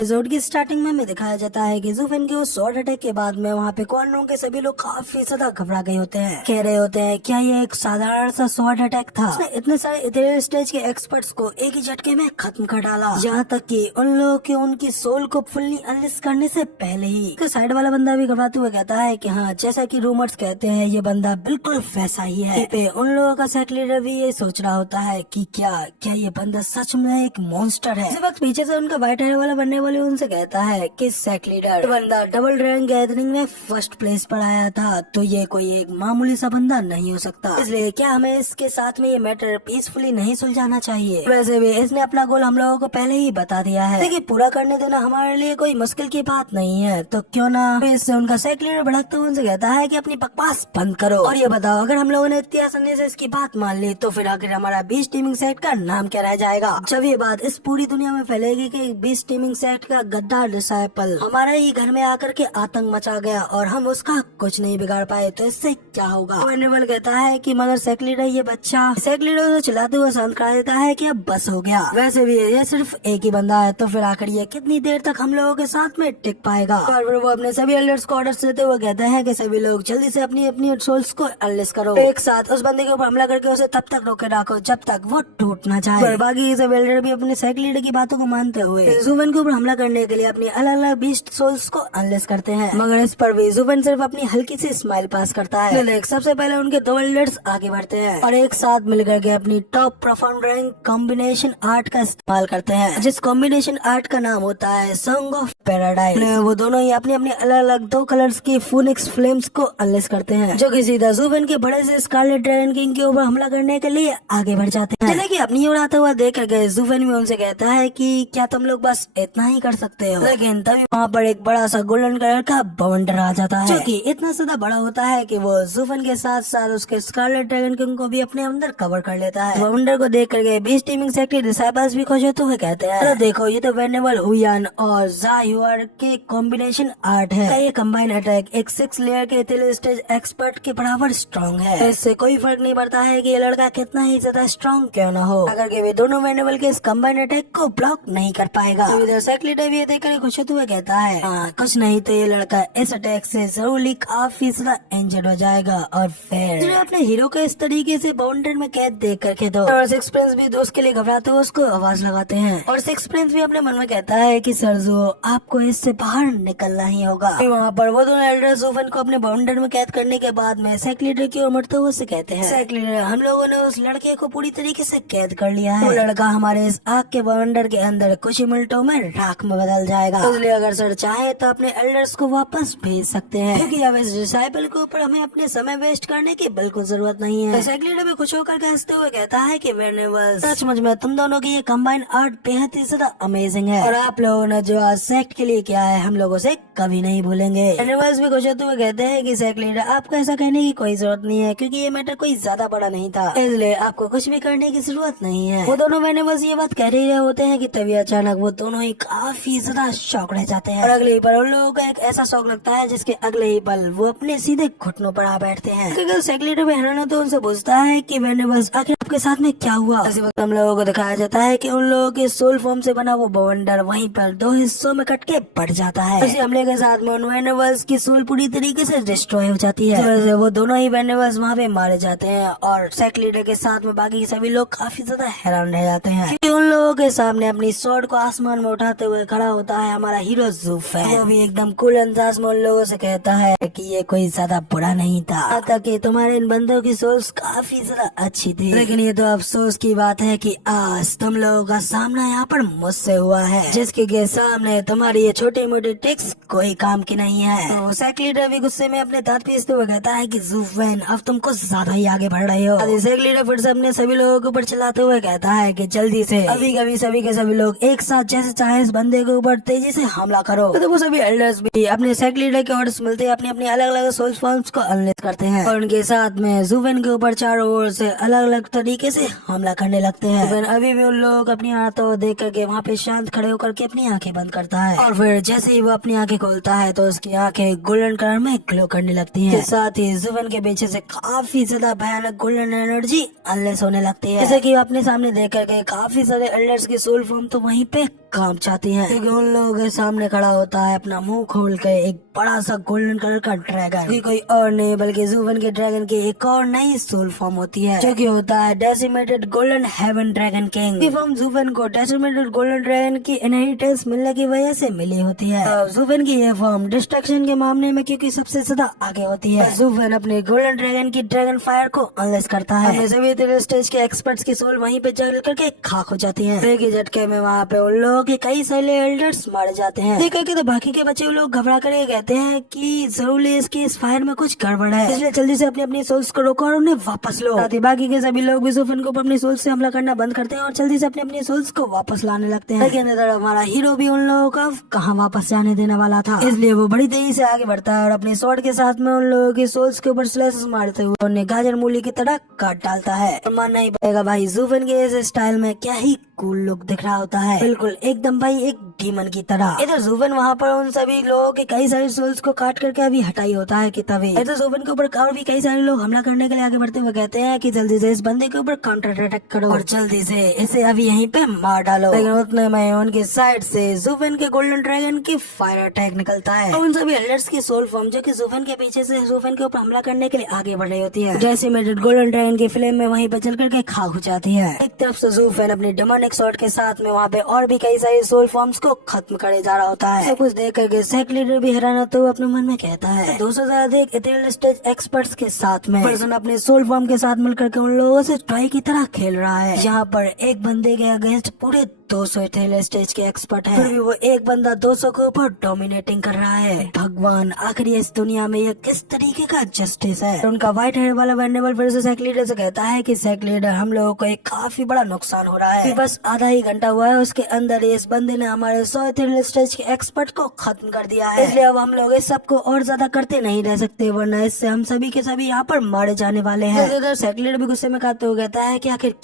Episode की starting में हमें दिखाया जाता है कि ज़ूफेन के उस स्वॉर्ड अटैक के बाद में वहाँ पे क्वार्नरों के सभी लोग काफी ज्यादा घबरा गए होते हैं। कह रहे होते हैं क्या ये एक साधारण सा स्वॉर्ड अटैक था, उसने इतने सारे इतने स्टेज के एक्सपर्ट्स को एक ही झटके में खत्म कर डाला, यहाँ तक कि उन लोगों के उनकी सोल को फुल्ली अनलिस्ट करने से पहले ही। तो साइड वाला बंदा भी घबराते हुए कहता है कि हाँ, जैसा कि रूमर्स कहते हैं ये बंदा बिल्कुल वैसा ही है। पे उन लोगों का सेक्ट लीडर भी ये सोच रहा होता है कि क्या ये बंदा सच में एक मॉन्स्टर है। इस वक्त पीछे से उनका व्हाइट हेयर वाला बनने वाले उनसे कहता है कि सेक्ट लीडर बंदा डबल ड्रैगन गैदरिंग में फर्स्ट प्लेस पर आया था, तो ये कोई एक मामूली सा बंदा नहीं हो सकता, इसलिए क्या हमें इसके साथ में ये मैटर पीसफुली नहीं सुलझाना चाहिए। वैसे भी इसने अपना गोल हम लोगों को पहले ही बता दिया है, देखिए पूरा करने देना हमारे लिए कोई मुश्किल की बात नहीं है, तो क्यों ना। इससे उनका सेक्ट लीडर भड़कते हुए उनसे कहता है कि अपनी बकवास बंद करो और ये बताओ, अगर हम लोगों ने इतनी आसानी से इसकी बात मान ली तो फिर आखिर हमारा बीस्ट टीमिंग सेट का नाम क्या रह जाएगा। जब ये बात इस पूरी दुनिया में फैलेगी कि बीस्ट टीमिंग सेट का गद्दार डिसाइपल हमारे ही घर में आकर के आतंक मचा गया और हम उसका कुछ नहीं बिगाड़ पाए, तो इससे क्या होगा। वेनरेबल कहता है कि मगर सेक्ट लीडर ये बच्चा, सेक्ट लीडर को चिल्लाते हुए शांत करा देता है कि अब बस हो गया, वैसे भी ये सिर्फ एक ही बंदा है, तो फिर आखिर ये कितनी देर तक हम लोगों के साथ में टिक पाएगा। और फिर वो अपने सभी एल्डर्स को ऑर्डर देते हुए कहते हैं कि सभी लोग जल्दी से अपनी अपनी सोल्स को अनलिस्ट करो, एक साथ उस बंदे के ऊपर हमला करके उसे तब तक रोके रखो जब तक वो टूट ना जाए। और बाकी सब एल्डर भी अपने सेक्ट लीडर की बातों को मानते हुए ज़ूफेन के ऊपर हमला करने के लिए अपनी अलग अलग बीस्ट सोल्स को अनलिस्ट करते हैं, मगर इस पर भी ज़ूफेन सिर्फ अपनी हल्की सी स्माइल पास करता है। सबसे पहले उनके दो एल्डर्स आगे बढ़ते हैं और एक साथ मिलकर के अपनी top profound rank combination art का इस्तेमाल करते हैं, जिस कॉम्बिनेशन आर्ट का नाम होता है सॉन्ग ऑफ पैराडाइज। वो दोनों ही अपनी अपनी अलग अलग दो कलर्स की फीनिक्स फ्लेम्स को अनलिस्ट करते हैं, जो कि सीधा ज़ूफेन के बड़े से स्कारलेट ड्रैगन किंग के ऊपर हमला करने के लिए आगे बढ़ जाते हैं। जैसे कि अपनी ओर आता हुआ देख करके ज़ूफेन भी उनसे कहता है कि क्या तुम लोग बस इतना ही कर सकते हो, लेकिन तभी वहाँ पर एक बड़ा सा गोल्डन कलर का बवंडर आ जाता है, जो कि इतना ज्यादा बड़ा होता है कि वो ज़ूफेन के साथ साथ उसके स्कारलेट ड्रैगन किंग को भी अपने अंदर कवर कर लेता है। बवंडर को देख करके बीस्ट टीमिंग सेट के डिसाइपल्स भी खुश होते हुए कहते हैं, तो देखो ये तो वेनेबल हुयान और ज़ायुआर के कॉम्बिनेशन आर्ट है, ये कंबाइन अटैक एक 6 लेयर के इथेरियल स्टेज एक्सपर्ट के बराबर स्ट्रॉन्ग है। इससे कोई फर्क नहीं पड़ता है कि ये लड़का कितना ही ज्यादा स्ट्रॉन्ग क्यों ना हो, अगर कि वे दोनों वेनेबल के इस कंबाइन अटैक को ब्लॉक नहीं कर पाएगा। इधर सेक्ट लीडर भी ये देख कर खुश होते हुए कहता है हाँ, कुछ नहीं तो ये लड़का इस अटैक से जरूर काफी ज्यादा इंजर्ड हो जाएगा, और फिर अपने हीरो को इस तरीके से बाउंडर में कैद देख करके दो। और सिक्स प्रिंस भी दोस्त के लिए घबराते हुए उसको आवाज लगाते हैं, और सिक्स प्रिंस भी अपने मन में कहता है कि सरजू आपको इससे बाहर निकलना ही होगा। वहाँ पर वो दोनों एल्डर ज़ूफेन को अपने बाउंडर में कैद करने के बाद में सेक्ट लीडर की ओर मुड़ते हुए कहते हैं, सेक्ट लीडर हम लोगों ने उस लड़के को पूरी तरीके से कैद कर लिया है, वो लड़का हमारे इस आग के बाउंडर के अंदर कुछ ही मिनटों में राख में बदल जाएगा, इसलिए अगर सर चाहे तो अपने एल्डर्स को वापस भेज सकते हैं, क्योंकि अब इस डिसाइपल के ऊपर हमें अपने समय वेस्ट करने की बिल्कुल जरूरत नहीं है। सेक्ट लीडर भी खुश होकर हंसते हुए कहता है कि वेनेबल सचमुच में तुम दोनों की ये कंबाइन आर्ट बेहद ही ज्यादा अमेजिंग है, और आप लोगों ने जो आज सेक्ट के लिए किया है हम लोगों से कभी नहीं भूलेंगे। वेनेबल्स भी खुश होते हुए कहते हैं कि सेक्ट लीडर आपको ऐसा कहने की कोई जरूरत नहीं है, क्योंकि ये मैटर कोई ज्यादा बड़ा नहीं था, इसलिए आपको कुछ भी करने की जरूरत नहीं है। वो दोनों वेनेबल्स ये बात कह रहे होते हैं कि तभी अचानक वो दोनों ही काफी ज्यादा शॉक रह जाते हैं, और अगले ही पल उन लोगों को एक ऐसा शौक लगता है जिसके अगले ही पल वो अपने सीधे घुटनों पर आ बैठते हैं। क्योंकि सेक्ट लीडर भी हैरान होते उनसे पूछता है कि वेनेबल्स आखिर आपके साथ में क्या हुआ। इसी वक्त हम लोगों को दिखाया जाता है कि उन लोगों के सोल फॉर्म से बना वो बवंडर वहीं पर दो हिस्सों में कट के बढ़ जाता है। इसी हमले के साथ में उन वेनेबल्स की सोल पूरी तरीके से डिस्ट्रॉय हो जाती है, तो वो दोनों ही वेनेबल्स वहाँ पे मारे जाते हैं, और सेक्ट लीडर के साथ में बाकी सभी लोग काफी ज्यादा हैरान रह जाते हैं, क्योंकि उन लोगों के सामने अपनी स्वॉर्ड को आसमान में उठाते हुए खड़ा होता है हमारा हीरो ज़ूफेन। वो भी एकदम कूल अंदाज में उन लोगों से कहता है कि ये कोई ज्यादा बुरा नहीं था, ताकि तुम्हारे इन बंदों की सोल्स काफी ज्यादा अच्छी थी, लेकिन ये तो अफसोस की बात है कि आज तुम लोगों का सामना यहाँ पर मुझसे हुआ है, जिसके के सामने तुम्हारी ये छोटी मोटी ट्रिक्स कोई काम की नहीं है। तो सेक्ट लीडर भी गुस्से में अपने दांत पीसते हुए कहता है कि ज़ूफेन अब तुम कुछ ज्यादा ही आगे बढ़ रहे हो। सेक्ट लीडर फिर से अपने सभी लोगों के ऊपर चिल्लाते हुए कहता है कि जल्दी से अभी कभी सभी के सभी लोग एक साथ जैसे चाहे इस बंदे के ऊपर तेजी से हमला करो। तो वो सभी एल्डर्स भी अपने सेक्ट लीडर के ऑर्डर्स मिलते अपनी अपनी अपनी अलग अलग सोल फॉर्म्स को अनलीश करते हैं और उनके साथ में जुवेन के ऊपर चारों ओर से अलग अलग तरीके से हमला करने लगते हैं। जुवेन अभी भी उन लोगों को अपनी हाथों देख करके वहाँ पे शांत खड़े होकर के अपनी आंखें बंद करता है और फिर जैसे ही वो अपनी आंखें खोलता है तो उसकी आंखें गोल्डन कलर में ग्लो करने लगती हैं। साथ ही जुवेन के पीछे से काफी ज्यादा भयानक गोल्डन एनर्जी अनलेस होने लगती है। जैसे कि अपने सामने देख करके काफी सारे एल्डर्स की सोल फॉर्म तो वहीं पे काम चाहती है, क्योंकि उन लोगों के सामने खड़ा होता है अपना मुंह खोल के एक बड़ा सा गोल्डन कलर का ड्रैगन, कोई और नहीं बल्कि जुवेन के ड्रैगन की एक और नई सोल फॉर्म होती है जो कि होता है decimated golden heaven dragon king. ये फॉर्म जुवेन को डेसिमेटेड गोल्डन ड्रैगन की इनहेरिटेंस मिलने की वजह से मिली होती है। जुवेन की ये फॉर्म डिस्ट्रक्शन के मामले में क्योंकि सबसे ज्यादा आगे होती है, जुवेन अपने गोल्डन ड्रैगन की ड्रैगन फायर को अनलेश करता है। सभी तरह स्टेज के एक्सपर्ट्स की सोल वहीं पे जल करके खाक हो जाती है। एक ही झटके में वहाँ पे उन लोगों के कई सारे एल्डर्स मारे जाते हैं। देख करके तो बाकी के बच्चे लोग घबरा कर कहते हैं कि जरूर इसकी इस फायर में कुछ गड़बड़ है, इसलिए जल्दी से अपनी अपनी सोल्स को रोको और उन्हें वापस लो। साथ ही बाकी के सभी लोग भी जुवेन को अपनी सोल्स से हमला करना बंद करते हैं और जल्दी से अपनी अपनी सोल्स को वापस लाने लगते हैं। लेकिन इधर हमारा हीरो भी उन लोगों को कहाँ वापस जाने देने वाला था, इसलिए वो बड़ी तेजी से आगे बढ़ता है और अपने स्वॉर्ड के साथ में उन लोगों की सोल्स के ऊपर स्लैशेस मारते हुए उन्हें गाजर मूली की तरह काट डालता है। मानना ही पड़ेगा भाई, जुवेन के इस स्टाइल में क्या ही कूल लुक दिख रहा होता है, बिल्कुल एकदम भाई एक डीमन की तरह। इधर जुवेन वहाँ पर उन सभी लोगों के कई सारे सोल्स को काट करके अभी हटाई होता है कि तभी इधर जुवेन के ऊपर और भी कई सारे लोग हमला करने के लिए आगे बढ़ते हुए कहते हैं कि जल्दी से इस बंदे के ऊपर काउंटर अटैक करो और जल्दी से इसे अभी यहीं पे मार डालो। लेकिन उतने में उनके साइड से जुवेन के गोल्डन ड्रैगन की फायर अटैक निकलता है। उन सभी एल्डर्स की सोल फॉर्म जो कि जुवेन के पीछे से जुवेन के ऊपर हमला करने के लिए आगे बढ़ रही होती है, जैसे मेडेड गोल्डन ड्रैगन की फ्लेम में वहीं पे चल करके खाक हो जाती है। एक तरफ से जुवेन अपनी डेमोनिक स्वॉर्ड के साथ में वहाँ पे और भी कई सारी सोल फॉर्म्स को खत्म करे जा रहा होता है। सब कुछ देख करके सेक्ट लीडर भी हैरान होते हुए अपने मन में कहता है 200 से अधिक इथेरियल स्टेज एक्सपर्ट्स के साथ में पर्सन अपने सोल फॉर्म के साथ मिलकर के उन लोगों से टॉय की तरह खेल रहा है। यहाँ पर एक बंदे के अगेंस्ट पूरे 200 इथेरियल स्टेज के एक्सपर्ट है, फिर भी वो एक बंदा 200 के ऊपर डोमिनेटिंग कर रहा है। भगवान, आखिर इस दुनिया में ये किस तरीके का जस्टिस है। तो उनका व्हाइट हेयर वाला वेंडेबल फिर से सेक्ट लीडर से कहता है कि सेक्ट लीडर, हम लोगों को एक काफी बड़ा नुकसान हो रहा है, बस आधा ही घंटा हुआ है, उसके अंदर इस बंदे ने हमारे 100 इथेरियल स्टेज के एक्सपर्ट को खत्म कर दिया है, इसलिए अब हम लोग इस सब को और ज्यादा करते नहीं रह सकते, वरना इससे हम सभी के सभी यहाँ पर मारे जाने वाले हैं। इधर सेक्ट लीडर भी गुस्से में खाते हुए कहता है कि आखिर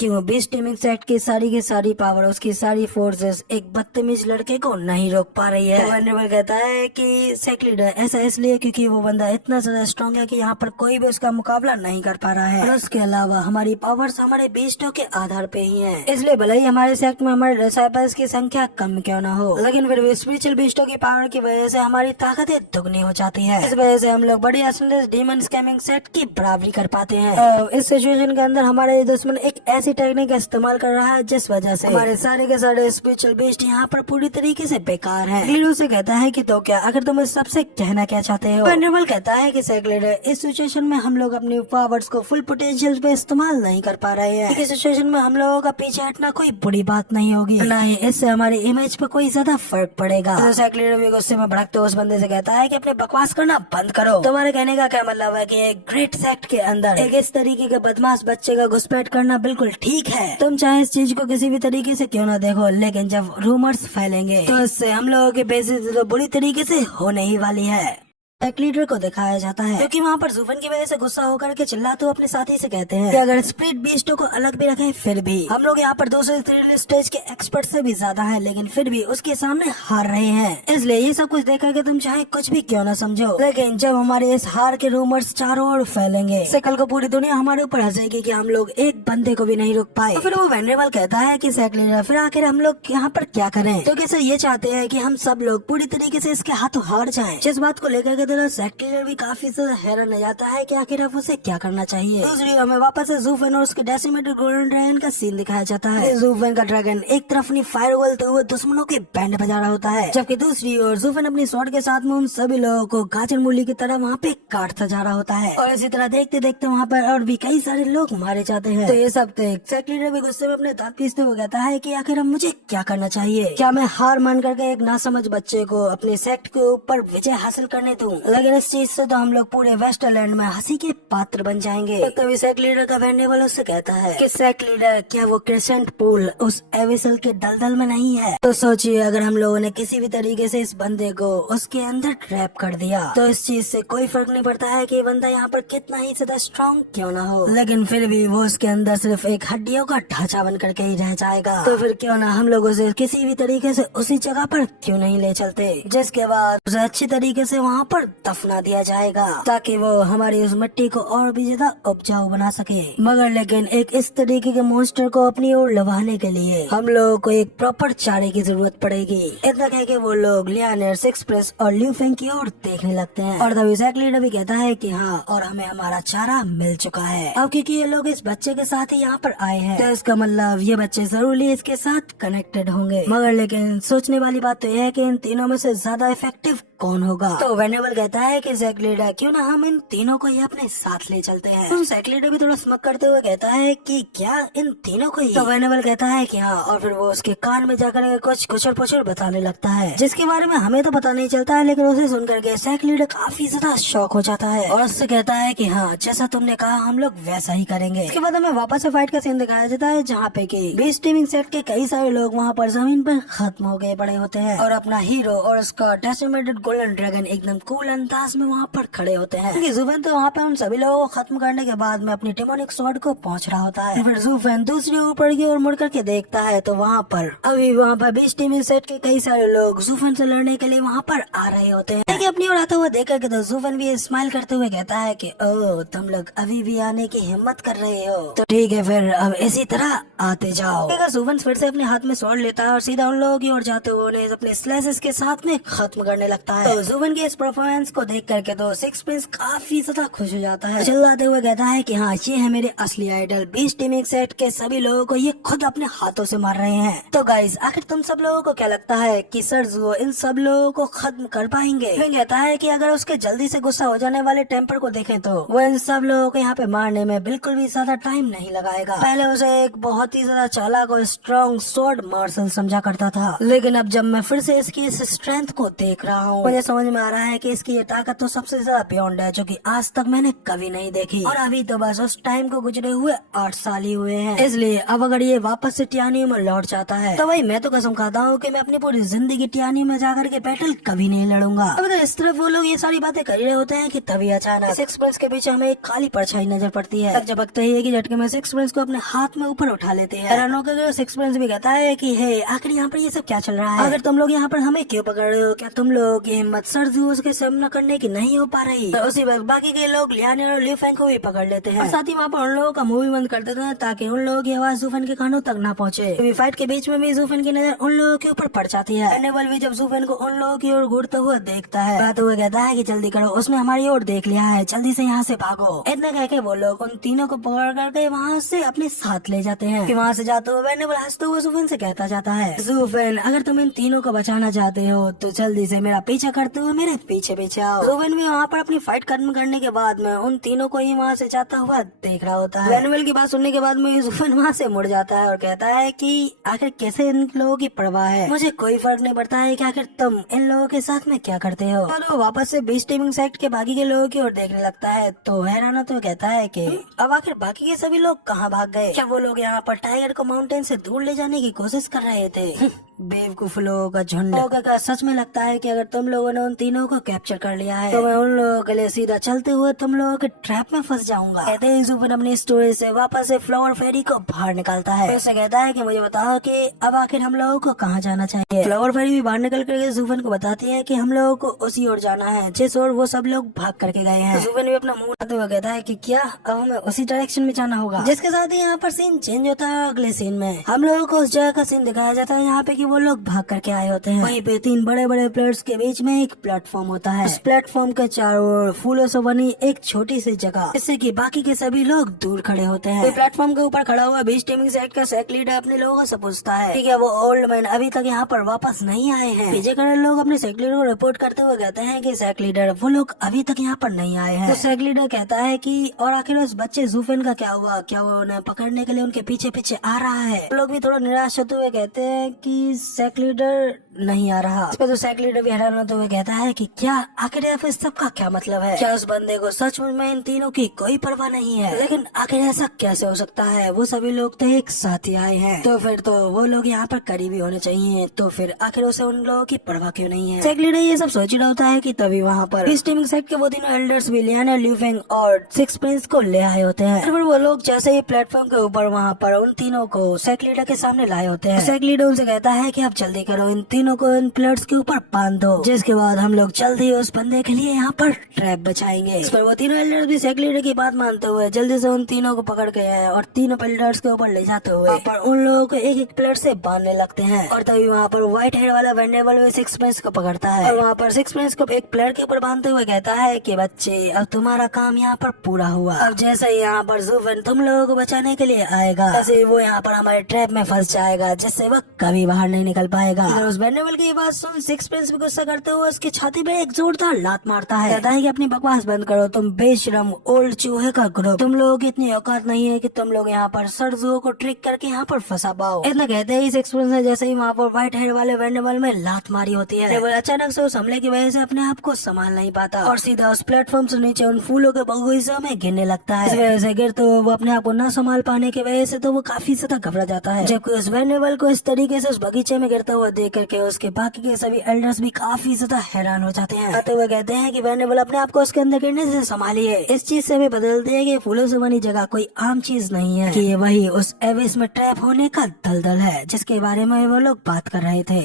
क्यों बीस्ट टीमिंग सेट की सारी पावर, उसकी सारी फोर्सेस एक बदतमीज लड़के को नहीं रोक पा रही है। वेंडेबल कहता है कि सेक्ट लीडर, ऐसा इसलिए क्योंकि वो बंदा इतना ज्यादा स्ट्रॉन्ग है कि यहाँ पर कोई भी उसका मुकाबला नहीं कर पा रहा है, और उसके अलावा हमारी पावर्स हमारे बीस्टों के आधार पे ही है, इसलिए भले ही हमारे सेक्ट में हमारे डिसाइपल्स की संख्या कम क्यों न हो, लेकिन फिर भी स्पिरिचुअल बीस्टों की पावर की वजह से हमारी ताकतें दुगनी हो जाती है। इस वजह से हम लोग बड़ी आसानी से डीमन स्कैमिंग सेट की बराबरी कर पाते हैं। इस सिचुएशन के अंदर हमारे दुश्मन एक ऐसी टेक्निक का इस्तेमाल कर रहा है जिस वजह से हमारे सारे के सारे स्पिरिचुअल बीस्ट यहाँ पर पूरी तरीके से बेकार है। लीडर से कहता है कि तो क्या, आखिर तुम इस सबसे कहना क्या चाहते हो। वेंडेबल कहता है कि सेक्ट लीडर, इस सिचुएशन में हम लोग अपनी पावर्स को फुल पोटेंशियल पे इस्तेमाल नहीं कर पा रहे हैं। इस सिचुएशन में हम लोगों का पीछे हटना कोई बुरी बात नहीं होगी, न ही इससे हमारी इमेज पे कोई ज्यादा फर्क पड़ेगा। तो सेक्ट लीडर भी गुस्से में भड़कते उस बंदे से कहता है कि अपने बकवास करना बंद करो। तुम्हारे कहने का क्या मतलब है कि एक ग्रेट सेक्ट के अंदर एक इस तरीके के बदमाश बच्चे का घुसपैठ करना बिल्कुल ठीक है। तुम चाहे इस चीज को किसी भी तरीके से क्यों ना देखो, लेकिन जब रूमर्स फैलेंगे तो इससे हम लोगों की बेइज्जती तो बुरी तरीके से होने ही वाली है। सेक्ट लीडर को दिखाया जाता है क्योंकि वहाँ पर जुवेन की वजह से गुस्सा होकर के चिल्लाते हुए अपने साथी से कहते हैं कि अगर स्प्लिट बीस्टों को अलग भी रखें फिर भी हम लोग यहाँ पर 200 स्टेज के एक्सपर्ट से भी ज्यादा है, लेकिन फिर भी उसके सामने हार रहे हैं। इसलिए ये सब कुछ देख करके तुम चाहे कुछ भी क्यों ना समझो, लेकिन जब हमारे इस हार के रूमर्स चारों ओर फैलेंगे, इससे कल को पूरी दुनिया हमारे ऊपर हंसेगी कि हम लोग एक बंदे को भी नहीं रोक पाए। तो फिर वो वेंडेबल कहता है कि सेक्ट लीडर, फिर आखिर हम लोग यहाँ पर क्या करें। तो कैसे ये चाहते हैं कि हम सब लोग पूरी तरीके से इसके हाथों हार जाएं। जिस बात को लेकर के तरह सेक्ट लीडर भी काफी ज्यादा हैरान हो जाता है कि आखिर अब उसे क्या करना चाहिए। दूसरी हमें वापस से जुवेन और उसके डेसिमेटेड गोल्डन ड्रैगन का सीन दिखाया जाता है। जुवेन का ड्रैगन एक तरफ अपनी फायर उगलते हुए दुश्मनों के बैंड बजा रहा होता है, जबकि दूसरी ओर जुवेन अपनी स्वॉर्ड के साथ में उन सभी लोगों को गाजर मूली की तरह वहाँ पे काटता जा रहा होता है, और इसी तरह देखते देखते वहाँ पर और भी कई सारे लोग मारे जाते हैं। तो ये सब देख सेक्ट लीडर भी गुस्से में अपने दांत पीसते हुए कहता है कि आखिर अब मुझे क्या करना चाहिए। क्या मैं हार मान करके एक नासमझ बच्चे को अपने सेक्ट के ऊपर विजय हासिल करने दूं, लेकिन इस चीज से तो हम लोग पूरे वेस्टरलैंड में हंसी के पात्र बन जाएंगे। तो तभी सेक्ट लीडर का वेनेबल उससे कहता है कि सेक्ट लीडर, क्या वो क्रिसेंट पूल उस एविसल के दलदल में नहीं है? तो सोचिए, अगर हम लोगों ने किसी भी तरीके से इस बंदे को उसके अंदर ट्रैप कर दिया तो इस चीज से कोई फर्क नहीं पड़ता है कि ये बंदा यहाँ पर कितना ही ज्यादा स्ट्रॉन्ग क्यों ना हो, लेकिन फिर भी वो उसके अंदर सिर्फ एक हड्डियों का ढांचा बन करके ही रह जाएगा। तो फिर क्यों ना हम लोग उसे किसी भी तरीके से उसी जगह पर क्यों नहीं ले चलते, जिसके बाद उसे अच्छी तरीके से वहाँ पर दफना दिया जाएगा ताकि वो हमारी उस मिट्टी को और भी ज्यादा उपजाऊ बना सके। मगर लेकिन एक इस तरीके के मॉन्स्टर को अपनी ओर लवाने के लिए हम लोगों को एक प्रॉपर चारे की जरूरत पड़ेगी। इतना कह के वो लोग लियानियर, सिक्स प्रेस और ल्यू फेंग की ओर देखने लगते हैं और तभी सेक्ट लीडर भी कहता है कि हाँ, और हमें हमारा चारा मिल चुका है। अब क्योंकि ये लोग इस बच्चे के साथ ही यहाँ पर आए हैं तो इसका मतलब ये बच्चे जरूरी इसके साथ कनेक्टेड होंगे। मगर लेकिन सोचने वाली बात तो यह है कि इन तीनों में से ज्यादा इफेक्टिव कौन होगा? तो वेनेबल कहता है कि सेक्ट लीडर, क्यों ना हम इन तीनों को ही अपने साथ ले चलते हैं। तो सेक्ट लीडर भी थोड़ा स्मक करते हुए कहता है कि क्या इन तीनों को ही? तो वेनेबल कहता है कि हाँ, और फिर वो उसके कान में जाकर कुछ कुचर पुचर बताने लगता है जिसके बारे में हमें तो पता नहीं चलता है, लेकिन उसे सुनकर के सेक्ट लीडर काफी ज्यादा शॉक हो जाता है और उससे कहता है कि हाँ, जैसा तुमने कहा हम लोग वैसा ही करेंगे। इसके बाद हमें वापस से फाइट का सीन दिखाया जाता है जहाँ पे कि बेस टीमिंग सेट के कई सारे लोग वहाँ पर जमीन पर खत्म हो गए पड़े होते हैं और अपना हीरो और उसका डेसिमेटेड गोल्डन ड्रैगन एकदम कूल अंदाज में वहाँ पर खड़े होते हैं। ज़ूफेन तो वहाँ पे उन सभी लोगों को खत्म करने के बाद में अपनी डेमोनिक स्वॉर्ड को पहुँच रहा होता है। फिर ज़ूफेन दूसरी ऊपर की ओर मुड़ करके देखता है तो वहाँ पर बेस टीमिंग सेट के कई सारे लोग ज़ूफेन से लड़ने के लिए वहाँ पर आ रहे होते हैं। अपनी ओर आता हुआ देख करके तो ज़ूफेन भी स्माइल करते हुए कहता है कि ओ, तुम लोग अभी भी आने की हिम्मत कर रहे हो, तो ठीक है, फिर अब इसी तरह आते जाओ। ज़ूफेन फिर से अपने हाथ में स्वॉर्ड लेता है और सीधा उन लोगों की ओर जाते हुए उन्हें अपने स्लेसेस के साथ में खत्म करने लगता है। तो ज़ूफेन के इस परफॉर्मेंस को देख करके तो सिक्स प्रिंस काफी ज्यादा खुश हो जाता है, चिल्लाते हुए कहता है कि हाँ, ये है मेरे असली आइडल। बीस टीमिंग सेट के सभी लोगों को ये खुद अपने हाथों से मार रहे हैं। तो गाइस, आखिर तुम सब लोगों को क्या लगता है कि सर ज़ुओ इन सब लोगों को खत्म कर पाएंगे? फिर कहता है कि अगर उसके जल्दी से गुस्सा हो जाने वाले टेम्पर को देखें तो वो इन सब लोगों को यहाँ पे मारने में बिल्कुल भी ज्यादा टाइम नहीं लगाएगा। पहले उसे एक बहुत ही ज्यादा चालाक और स्ट्रॉन्ग स्वॉर्ड मार्शल समझा करता था, लेकिन अब जब मैं फिर से इसकी इस स्ट्रेंथ को देख रहा हूँ मुझे समझ में आ रहा है कि इसकी ये ताकत तो सबसे ज्यादा बियॉन्ड है जो कि आज तक मैंने कभी नहीं देखी। और अभी तो बस उस टाइम को गुजरे हुए 8 साल ही हुए हैं, इसलिए अब अगर ये वापस से टियानियो में लौट जाता है तो भाई मैं तो कसम खाता हूँ कि मैं अपनी पूरी जिंदगी टियानियो में जाकर के बैटल कभी नहीं लड़ूंगा। अब तो इस तरफ वो लोग ये सारी बातें कर रहे होते हैं कि तभी अचानक सिक्स प्रिंस के पीछे हमें एक काली परछाई नजर पड़ती है। झपकते ही एक ही झटके में सिक्स प्रिंस को अपने हाथ में ऊपर उठा लेते हैं। हैरान होकर सिक्स प्रिंस भी कहता है कि हे, आखिर यहाँ पर ये सब क्या चल रहा है? अगर तुम लोग यहाँ पर हमें क्यों पकड़ रहे हो? क्या तुम लोग की हिम्मत सर ज़ुओ के सामना करने की नहीं हो पा रही? तो उसी वक्त बाकी के लोग लियानियर और ल्यू फेंग को भी पकड़ लेते हैं और साथ ही वहाँ पर उन लोगों का मुंह भी बंद कर देते हैं ताकि उन लोगों की आवाज ज़ूफेन के कानों तक न पहुँचे। फाइट के बीच में भी ज़ूफेन की नजर उन लोगों के ऊपर पड़ जाती है। वेनेबल भी जब ज़ूफेन को उन लोगों की ओर घूरते हुए देखता है तो वो कहता है कि जल्दी करो, उसने हमारी ओर देख लिया है, जल्दी से यहाँ से भागो। इतना कह के वो लोग उन तीनों को पकड़ करके वहाँ से अपने साथ ले जाते हैं। वहाँ से जाते हुए वेनेबल हंसते हुए ज़ूफेन से कहता जाता है, ज़ूफेन, अगर तुम इन तीनों को बचाना चाहते हो तो जल्दी से मेरा पीछा करते हुए मेरे पीछे पीछे आओ। ज़ूफेन भी वहाँ पर अपनी फाइट खत्म करने के बाद में उन तीनों को ही वहाँ से जाता हुआ देख रहा होता है। वेनेबल की बात सुनने के बाद में ज़ूफेन वहाँ से मुड़ जाता है और कहता है कि आखिर कैसे इन लोगों की परवाह है, मुझे कोई फर्क नहीं पड़ता है कि आखिर तुम इन लोगों के साथ में क्या करते हो। तो वापस से बीस टीमिंग सेट के बाकी के लोगों की ओर देखने लगता है तो हैराना तो कहता है कि अब आखिर बाकी के सभी लोग कहाँ भाग गए? क्या वो लोग यहाँ पर टाइगर को माउंटेन से दूर ले जाने की कोशिश कर रहे थे? बेवकूफ लोगों का झुंड। का सच में लगता है कि अगर तुम लोगों ने उन तीनों को कैप्चर कर लिया है तो मैं उन लोगों के लिए सीधा चलते हुए तुम लोगों के ट्रैप में फंस जाऊंगा। कहते ही ज़ूफेन अपनी स्टोरी से वापस से फ्लावर फेरी को बाहर निकालता है। उससे कहता है कि मुझे बताओ कि अब आखिर हम लोगों को कहाँ जाना चाहिए। फ्लावर फेरी भी बाहर निकल करके ज़ूफेन को बताती है कि हम लोगों को उसी ओर जाना है जिस ओर वो सब लोग भाग करके गए हैं। ज़ूफेन भी अपना मुंह उठाते हुए कहता है कि क्या अब हमें उसी डायरेक्शन में जाना होगा। जिसके साथ ही यहाँ पर सीन चेंज होता है। अगले सीन में हम लोगों को उस जगह का सीन दिखाया जाता है यहाँ पे कि वो लोग भाग करके आए होते हैं। वहीं पे 3 बड़े बड़े प्लेट्स के बीच में एक प्लेटफॉर्म होता है। उस प्लेटफॉर्म के चारों ओर फूलों से बनी एक छोटी सी जगह, जिससे कि बाकी के सभी लोग दूर खड़े होते हैं। प्लेटफॉर्म के ऊपर खड़ा हुआ बीस टीमिंग सेट का सेक्ट लीडर अपने लोगों से पूछता है कि वो ओल्ड मैन अभी तक यहाँ पर वापस नहीं आए हैं। पीछे खड़े लोग अपने सेक्ट लीडर को रिपोर्ट करते हुए कहते हैं कि सेक्ट लीडर, वो लोग अभी तक यहाँ पर नहीं आए हैं। तो सेक्ट लीडर कहता है कि और आखिर उस बच्चे ज़ूफेन का क्या हुआ? क्या वो उन्हें पकड़ने के लिए उनके पीछे पीछे आ रहा है? लोग भी थोड़ा निराश होते हुए कहते हैं कि सेक्ट लीडर नहीं आ रहा। इस पे तो सेक लीडर भी हैरान होते हुए कहता है कि क्या आखिर यहाँ पे सबका क्या मतलब है, क्या उस बंदे को सच में इन तीनों की कोई परवाह नहीं है, लेकिन आखिर ऐसा कैसे हो सकता है, वो सभी लोग तो एक साथ ही आए हैं, तो फिर तो वो लोग यहाँ पर करीबी होने चाहिए, तो फिर आखिर उसे उन लोगों की परवाह क्यों नहीं है। सेक लीडर ये सब सोच रहा होता है कि तभी वहाँ पर इस टीमिंग सेट के वो तीनों एल्डर्स विलियन, ल्यू फेंग और सिक्स प्रिंस को ले आए होते हैं। फिर वो लोग जैसे ही प्लेटफॉर्म के ऊपर वहाँ पर उन तीनों को सेक लीडर के सामने लाए होते हैं। सेक लीडर उनसे कहता है कि आप जल्दी करो, इन तीनों को इन प्लेट्स के ऊपर बांध दो, जिसके बाद हम लोग जल्दी उस बंदे के लिए यहाँ पर ट्रैप बचाएंगे। इस पर वो तीनों एल्डर्स भी सेक लीडर की बात मानते हुए जल्दी से उन तीनों को पकड़ के आए और तीनों प्लेट्स के ऊपर ले जाते हुए पर उन लोगों को एक एक प्लेट से बांधने लगते हैं। और तभी वहाँ पर व्हाइट हेड वाला वेंडेबल सिक्स प्रिंस को पकड़ता है और वहाँ पर सिक्स प्रिंस को एक प्लेट के ऊपर बांधते हुए कहता है कि बच्चे अब तुम्हारा काम यहाँ पर पूरा हुआ, अब जैसे ही यहाँ पर ज़ूफेन तुम लोगों को बचाने के लिए आएगा, ऐसे वो यहाँ पर हमारे ट्रैप में फंस जाएगा, जिससे वो कभी बाहर नहीं निकल पाएगा। उस वेंडेबल की बात सुन सिक्स प्रिंस भी गुस्सा करते हुए उसकी छाती पे एक जोरदार लात मारता है। कहता है कि अपनी बकवास बंद करो, तुम बेशरम ओल्ड चूहे का ग्रुप, तुम लोगों की इतनी औकात नहीं है कि तुम लोग यहाँ पर सर्जुओं को ट्रिक करके यहाँ पर फंसा पाओ। इतना कहते ही सिक्स प्रिंस ने जैसे ही वहाँ पर व्हाइट हेड वाले वेंडेबल में लात मारी होती है, वो अचानक से उस हमले की वजह से अपने आप को संभाल नहीं पाता और सीधा उस प्लेटफॉर्म से नीचे उन फूलों के बगीचों में गिरने लगता है। इस वजह से गिरते हुए वो अपने आप को न संभाल पाने की वजह से तो वो काफी ज्यादा घबरा जाता है। जबकि उस वेंडेबल को इस तरीके से उस बगीचे में गिरता हुआ देख करके उसके बाकी के सभी एल्डर्स भी काफी ज्यादा हैरान हो जाते हैं। आते हुए कहते हैं कि वेंडेबल अपने आप को उसके अंदर गिरने से संभालिए, इस चीज से हमें बदलते हैं कि फूलों से बनी जगह कोई आम चीज नहीं है, कि ये वही उस एविस में ट्रैप होने का दलदल है जिसके बारे में वो लोग बात कर रहे थे।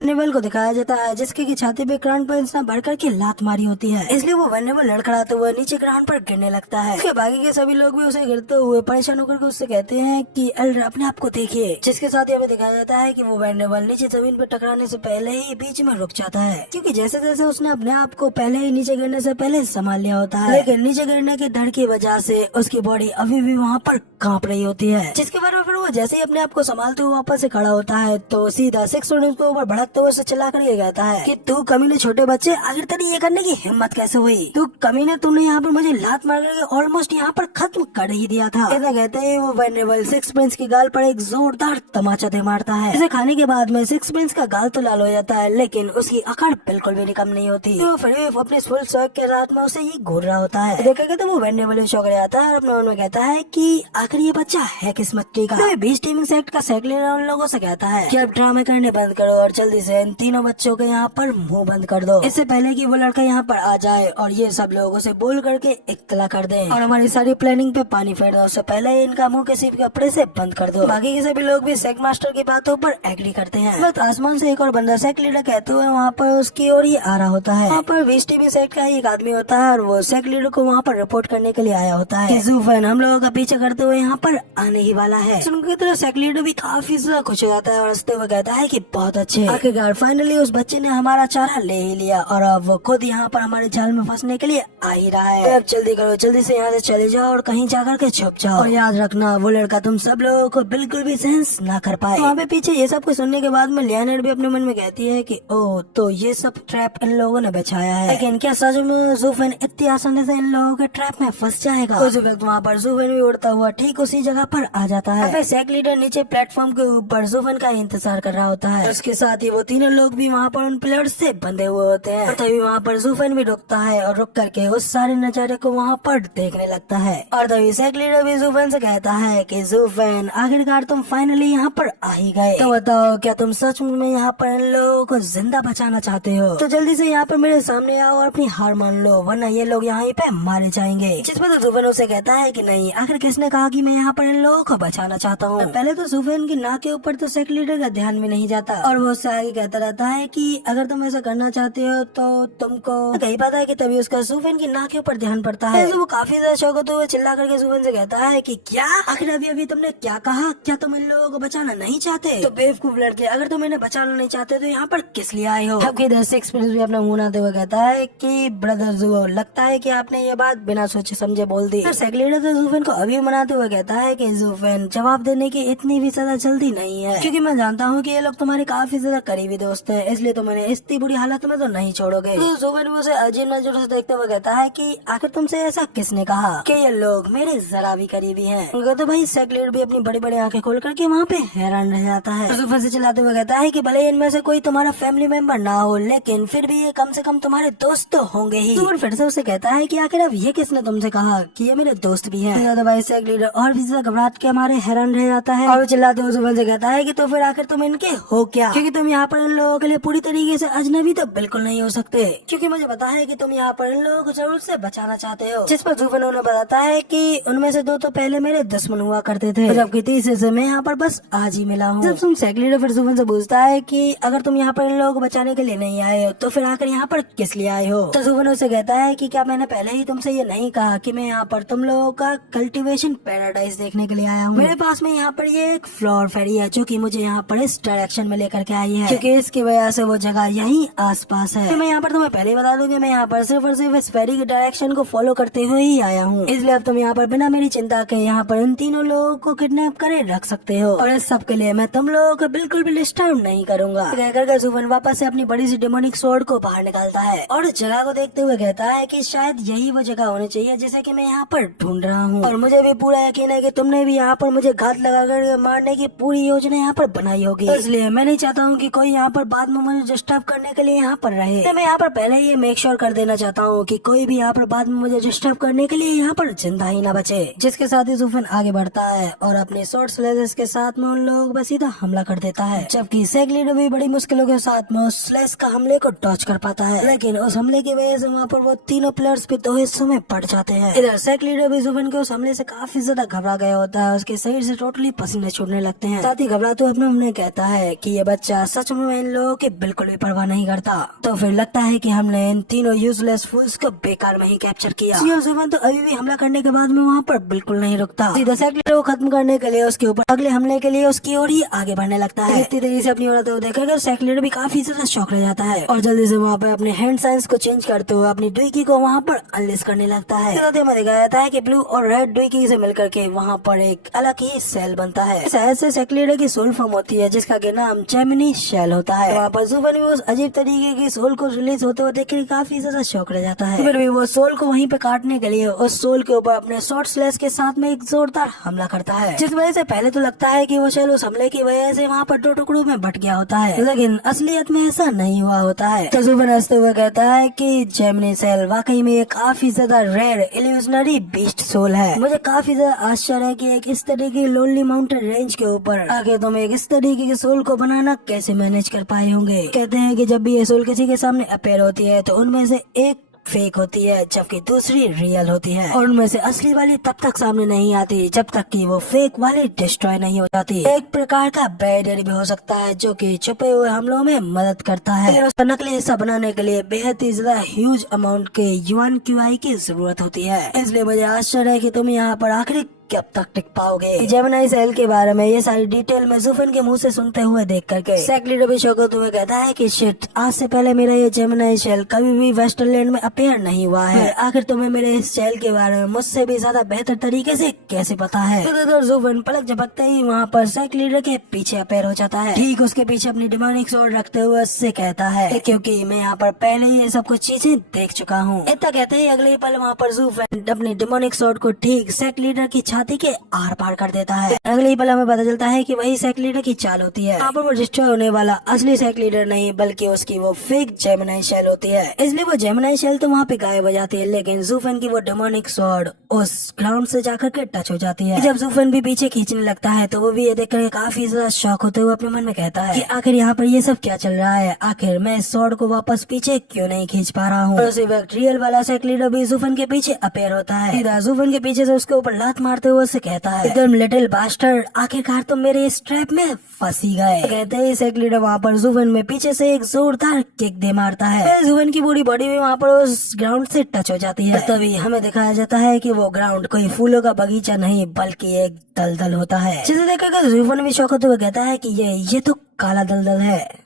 वेंडेबल को दिखाया जाता है जिसके की छाती पे क्राउन पर इसने बढ़कर के लात मारी होती है, इसलिए वो वेंडेबल लड़खड़ाते हुए नीचे ग्राउंड पर गिरने लगता है। उसके बाकी के सभी लोग भी उसे गिरते हुए परेशान होकर के उससे कहते हैं कि एल्डर अपने आप को देखिए, जिसके साथ ही हमें दिखाया जाता है कि वो वेंडेबल नीचे जमीन पर टकराने से पहले ही बीच में रुक जाता है, क्योंकि जैसे जैसे उसने अपने आप को पहले ही नीचे गिरने से पहले संभाल लिया होता है, लेकिन नीचे गिरने के डर की वजह से उसकी बॉडी अभी भी वहाँ पर कांप रही होती है। जिसके बाद फिर वो जैसे ही अपने आप को संभालते हुए वापस से खड़ा होता है तो सीधा सिक्स स्टूडेंट्स के ऊपर भड़कते हुए चिल्ला कर कहता है कि तू कमीने छोटे बच्चे, आखिर तेरी ये करने की हिम्मत कैसे हुई, तू कमीने, तुमने यहाँ पर मुझे लात मार करके ऑलमोस्ट यहाँ पर खत्म कर ही दिया था। ऐसा कहते हैं वो वेंडेबल सिक्स प्रिंस की गाल पर एक जोरदार तमाचा दे मारता है। इसे खाने के बाद में सिक्स प्रिंस का गाल तो लाल हो जाता है, लेकिन उसकी अकड़ बिल्कुल भी कम नहीं होती। तो फिर अपने फुल शौक के साथ में उसे ये घूर रहा होता है। देखेगा तो वो वेंडेबल शौक आता है और अपने मन में कहता है कि आखिर ये बच्चा है किस मट्टी का। तो बीच टीमिंग सेट का सेक्रेटरी उन लोगों से कहता है कि अब ड्रामे करने बंद करो और जल्दी से इन तीनों बच्चों के यहाँ पर मुंह बंद कर दो, इससे पहले कि वो लड़का यहाँ पर आ जाए और ये सब लोगों से बोल करके इत्तला कर दे और हमारी सारी प्लानिंग पे पानी फेर दो, उससे पहले इनका मुंह किसी कपड़े से बंद कर दो। बाकी के सभी लोग भी सेक मास्टर की बातों पर एग्री करते हैं। बस आसमान से एक और बंदा सेक लीडर कहते हुए वहाँ पर उसकी ओर ही आ रहा होता है। वहाँ पर बीच टीवी सेट का एक आदमी होता है और वो सेक लीडर को वहाँ पर रिपोर्ट करने के लिए आया होता है कि ज़ूफेन हम लोगों का पीछे करते हुए यहाँ पर आने ही वाला है। सुनकर तरह सेक लीडर भी काफी ज्यादा खुश हो जाता है और हंसते हुए कहता है कि बहुत अच्छे, आखिरकार फाइनली उस बच्चे ने हमारा चारा ले ही लिया और अब वो खुद यहाँ पर हमारे जाल में फंसने के लिए आ ही रहा है। अब जल्दी करो, जल्दी से यहाँ से चले जाओ और कहीं जाकर के छुप जाओ और याद रखना वो लड़का तुम सब लोगों को बिल्कुल भी सेंस ना कर पाए। वहाँ पे पीछे ये सब कुछ सुनने के बाद में लियानेट भी अपने मन में कहती है कि ओ तो ये सब ट्रैप इन लोगों ने बचाया है, लेकिन क्या सच में ज़ूफेन इतनी आसानी से इन लोगों के ट्रैप में फंस जाएगा। उस वक्त वहाँ पर ज़ूफेन भी उड़ता हुआ ठीक उसी जगह पर आ जाता है। सेक लीडर नीचे प्लेटफॉर्म के ऊपर ज़ूफेन का इंतजार कर रहा होता है, उसके साथ ही वो तीनों लोग भी वहाँ पर उन प्लेयर्स से बंधे हुए होते हैं। और तभी वहाँ पर ज़ूफेन भी रुकता है और रुक करके उस सारे नजारे को वहाँ पर देखने लगता है। और तभी सेक लीडर भी ज़ूफेन से कहता है कि ज़ूफेन आखिरकार तुम फाइनली यहाँ पर आ ही गए, तो बताओ क्या तुम सच में यहाँ पर इन लोगों को जिंदा बचाना चाहते हो, तो जल्दी से यहाँ पर मेरे सामने आओ और अपनी हार मान लो, वरना ये लोग यहाँ पे मारे जाएंगे। जिस पर तो ज़ूफेन उसे कहता है कि नहीं, आखिर किसने कहा कि मैं यहाँ पर इन लोगों को बचाना चाहता हूँ। पहले तो ज़ूफेन की नाक के ऊपर तो सेक लीडर का ध्यान भी नहीं जाता और वो उससे आगे कहता रहता है कि अगर तुम ऐसा करना चाहते हो तो तुमको कहीं पता है कि तभी उसका ज़ूफेन की नाक के ऊपर ध्यान पड़ता है। तो वो काफी ज्यादा शौक होते हुए चिल्ला करके ज़ूफेन से कहता है कि क्या आखिर अभी तुमने क्या कहा, क्या तुम इन लोगों को बचाना नहीं चाहते? तो बेवकूफ लड़के, अगर तुम इन्हें बचाना नहीं चाहते तो यहाँ पर किस लिए आए हो? जबकि द सिक्स प्रिंस भी अपना मुंह आते हुए कहता है कि ब्रदर ज़ूओ, लगता है कि आपने ये बात बिना सोचे समझे बोल दी। सेक लीडर तो ज़ूफेन को अभी मनाते हुए कहता है कि ज़ूफेन जवाब देने की इतनी भी ज्यादा जल्दी नहीं है, क्योंकि मैं जानता हूँ कि ये लोग तुम्हारे काफी ज्यादा करीबी दोस्त है, इसलिए तो मैंने इतनी बुरी हालत में तो नहीं छोड़ोगे। तो जुफेन भी उसे अजीब नजरों से देखते हुए कहता है कि आखिर तुमसे ऐसा किसने कहा कि ये लोग मेरे जरा भी करीबी हैं। तो भाई सेक्रेटरी भी अपनी बड़ी बड़ी आंखें खोल करके वहाँ पे हैरान रह जाता है। जुफेन से चिल्लाते हुए कहता है कि भले इनमें से कोई तुम्हारा फैमिली मेंबर ना हो, लेकिन फिर भी ये कम से कम तुम्हारे दोस्त तो होंगे ही। जुफेन फिर से उसे कहता है कि आखिर अब ये किसने तुमसे कहा कि ये मेरे दोस्त भी हैं। तो भाई सेक्रेटरी और भी ज्यादा घबराहट के हमारे हैरान रह जाता है और चिल्लाते हुए जुफेन से कहता है कि तो फिर आखिर तुम इनके हो क्या, क्योंकि तुम यहाँ पर इन लोगों के लिए पूरी तरीके से अजनबी तो बिल्कुल नहीं हो सकते, क्योंकि मुझे पता है कि तुम यहाँ पर इन लोगों को जरूर से बचाना चाहते हो। जिस पर जुफेन उन्हें बताता है कि उनमें से दो तो पहले मेरे दुश्मन हुआ करते थे, जबकि तीसरे से मैं यहाँ पर बस आज ही मिला हूँ। जब तुम सेक्रेटरी फिर जुफेन से पूछता है कि अगर तुम यहाँ पर इन लोगों को बचाने के लिए नहीं आए हो तो फिर आकर यहाँ पर किस लिए आए हो। तो जुफेन उसे कहता है कि क्या मैंने पहले ही तुमसे ये नहीं कहा कि मैं यहाँ पर तुम लोगों का कल्टीवेशन पैराडाइज देखने के लिए आया हूँ। मेरे पास में यहाँ पर ये एक फ्लोर फेरी है जो कि मुझे यहाँ पर इस डायरेक्शन में लेकर के आई है, क्योंकि इसकी वजह से वो जगह यहीं आसपास है। तो मैं यहाँ पर तुम्हें पहले ही बता दूं कि मैं यहाँ पर सिर्फ और सिर्फ इस फेरी के डायरेक्शन को फॉलो करते हुए ही आया हूँ, इसलिए अब तुम यहाँ पर बिना मेरी चिंता के यहाँ पर इन तीनों लोगों को किडनैप करे रख सकते हो, और इस सब के लिए मैं तुम लोगों को बिल्कुल भी डिस्टर्ब नहीं करूंगा। कहकर जुफेन वापस से अपनी बड़ी सी डेमोनिक स्वॉर्ड को बाहर निकालता है और जगह को देखते हुए कहता है कि शायद यही वो जगह होनी चाहिए जिसे कि मैं यहाँ पर ढूंढ रहा हूँ, और मुझे भी पूरा यकीन है कि तुमने भी यहाँ पर मुझे घात लगाकर मारने की पूरी योजना यहाँ पर बनाई होगी, इसलिए मैं नहीं चाहता हूँ कि कोई यहाँ पर बाद में मुझे डिस्टर्ब करने के लिए यहाँ पर रहे। तो मैं यहाँ पर पहले ही मेक श्योर कर देना चाहता हूँ कि कोई भी यहाँ पर बाद में मुझे डिस्टर्ब करने के लिए यहाँ पर जिंदा ही ना बचे। जिसके साथ ही जुफेन आगे बढ़ता है और अपने शॉर्ट स्लेजेस के साथ में उन लोगों पर सीधा हमला कर देता है, जबकि सेक्रेटरी भी बड़ी मुश्किलों के साथ में उस स्लेज का हमले को डॉच कर पाता है, लेकिन उस हमले की वजह से वहाँ पर वो तीनों प्लेयर्स भी दो हिस्सों में बढ़ जाते हैं। इधर सेक्रेटरी भी जुफेन के उस हमले से काफी ज्यादा घबरा गया होता है, उसके शरीर से टोटली पसीने छूटने लगते हैं। साथ ही घबराते अपने कहता है कि ये बच्चा सच में इन लोगों की बिल्कुल भी परवाह नहीं करता। तो फिर लगता है कि हमने इन तीनों यूजलेस फूल्स को बेकार में ही कैप्चर किया। जुफेन तो अभी भी हमला करने के बाद में वहाँ पर बिल्कुल नहीं रुकता, सीधा सेक्रेटरी को खत्म करने के लिए उसके ऊपर अगले हमले के लिए उसकी ओर ही आगे बढ़ने लगता है। इतनी तेजी से अपनी औरत को देखकर सेक्रेटरी भी काफी ज्यादा शौक रह जाता है और जल्दी से वहाँ पर अपने हैंड साइंस को चेंज करते हुए अपनी डुइकी को वहाँ पर अनलिस करने लगता है। में दिखाया जाता है कि ब्लू और रेड डुइकी से मिलकर के वहाँ पर एक अलग ही सेल बनता है। शहर से सेक्रेटरी की सोल फॉर्म होती है जिसका के नाम जेमिनी शेल होता है। वहाँ पर जुफेन भी उस अजीब तरीके की सोल को रिलीज होते हुए देखकर काफी ज्यादा शौक रह जाता है। फिर भी वो सोल को वहीं पे काटने के लिए उस सोल के ऊपर अपने शॉर्ट स्लेस के साथ में एक जोरदार हमला करता है, जिस वजह से पहले तो लगता है कि वो शेल उस हमले की वजह से वहाँ पर दो टुकड़ों में बट गया होता है, लेकिन असलियत में ऐसा नहीं हुआ होता है। तो जुफेन हंसते हुए कहता है कि जेमिनी शेल वाकई में एक काफी ज्यादा रेयर इल्यूजनरी बीस्ट सोल है। मुझे काफी ज्यादा आश्चर्य है कि एक इस तरीके की लोनली माउंटेन रेंज के ऊपर आगे तुम एक इस तरीके के सोल को बनाना कैसे मैनेज कर पाए होंगे। कहते हैं कि जब भी ये सोल किसी के सामने अपेयर होती है तो उनमें से एक फेक होती है जबकि दूसरी रियल होती है, और उनमें से असली वाली तब तक सामने नहीं आती जब तक कि वो फेक वाली डिस्ट्रॉय नहीं हो जाती। एक प्रकार का बैरियर भी हो सकता है जो कि छुपे हुए हमलों में मदद करता है। उसका नकली हिस्सा बनाने के लिए बेहद ही ज्यादा ह्यूज अमाउंट के युआन क्यूआई की जरूरत होती है, इसलिए मुझे आश्चर्य है कि तुम यहाँ पर आखिरी कब तक टिक पाओगे। जेमिनी सेल के बारे में ये सारी डिटेल में जुफेन के मुंह से सुनते हुए देख करके सेक्रेटरी भी शौक होते हुए कहता है कि शिट, आज से पहले मेरा ये जेमिनी सेल कभी भी वेस्टरलैंड में अपेयर नहीं हुआ है। आखिर तुम्हें मेरे इस सेल के बारे में मुझसे भी ज्यादा बेहतर तरीके से कैसे पता है। तो जुफेन पलक झपकते ही वहाँ पर सेक्रेटरी के पीछे अपेयर हो जाता है, ठीक उसके पीछे अपनी डेमोनिक स्वॉर्ड रखते हुए उससे कहता है क्योंकि मैं यहाँ पर पहले ही ये सब कुछ चीजें देख चुका हूँ। इतना कहते ही अगले ही पल वहाँ पर जुफेन अपनी डेमोनिक स्वॉर्ड को ठीक सेक्रेटरी की छाती के आर पार कर देता है। अगले ही पल हमें पता चलता है कि वही सेक्रेटरी की चाल होती है। यहाँ पर वो डिस्ट्रॉय होने वाला असली सेक्रेटरी नहीं बल्कि उसकी वो फेक जेमिनी शेल होती है, इसलिए वो जेमिनी शेल तो वहाँ पे गायब हो जाती है, लेकिन जुफेन की वो डेमोनिक स्वॉर्ड उस ग्राउंड से जाकर के टच हो जाती है। जब जुफेन भी पीछे खींचने लगता है तो वो भी ये देखकर काफी ज्यादा शॉक होते हुए अपने मन में कहता है कि आखिर यहाँ पर ये सब क्या चल रहा है, आखिर मैं इस स्वॉर्ड को वापस पीछे क्यों नहीं खींच पा रहा हूँ। उसी वक्त रियल वाला सेक्रेटरी भी जुफेन के पीछे अपेयर होता है, सीधा जुफेन के पीछे से उसके ऊपर लात मारते हुए उससे कहता है एकदम लिटिल बास्टर्ड, आखिरकार तुम मेरे इस ट्रैप में फंसी गए। कहते ही सेक्रेटरी वहाँ पर जुफेन में पीछे से एक जोरदार किक दे मारता है। जुफेन की पूरी बॉडी भी वहाँ पर उस ग्राउंड से टच हो जाती है। तभी हमें दिखाया जाता है कि वो ग्राउंड कोई फूलों का बगीचा नहीं बल्कि एक दलदल होता है, जिसे देखकर जुफेन भी शौक होते हुए कहता है कि ये तो काला दलदल है।